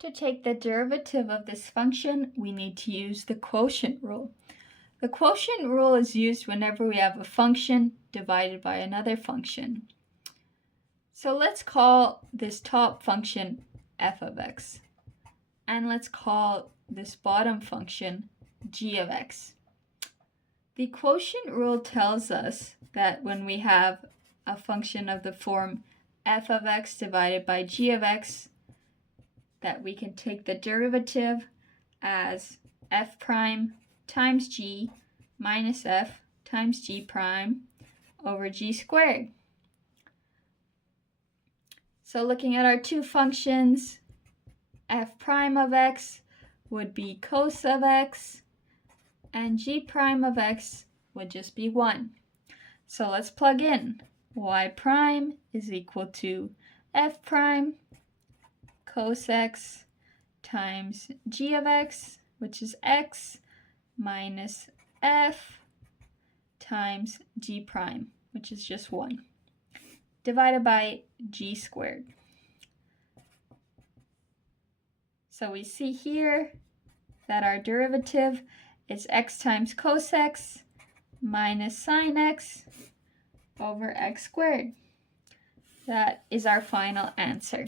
To take the derivative of this function, we need to use the quotient rule. The quotient rule is used whenever we have a function divided by another function. So let's call this top function f of x, and let's call this bottom function g of x. The quotient rule tells us that when we have a function of the form f of x divided by g of x, that we can take the derivative as f prime times g minus f times g prime over g squared. So looking at our two functions, f prime of x would be cos of x, and g prime of x would just be 1. So let's plug in. Y prime is equal to f prime cos x times g of x, which is x, minus f times g prime, which is just 1, divided by g squared. So we see here that our derivative is x times cos x minus sine x over x squared. That is our final answer.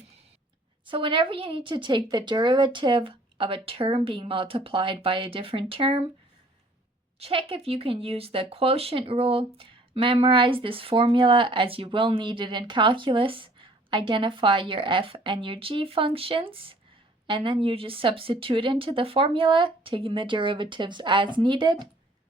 So whenever you need to take the derivative of a term being multiplied by a different term, check if you can use the quotient rule, memorize this formula as you will need it in calculus, identify your f and your g functions, and then you just substitute into the formula, taking the derivatives as needed.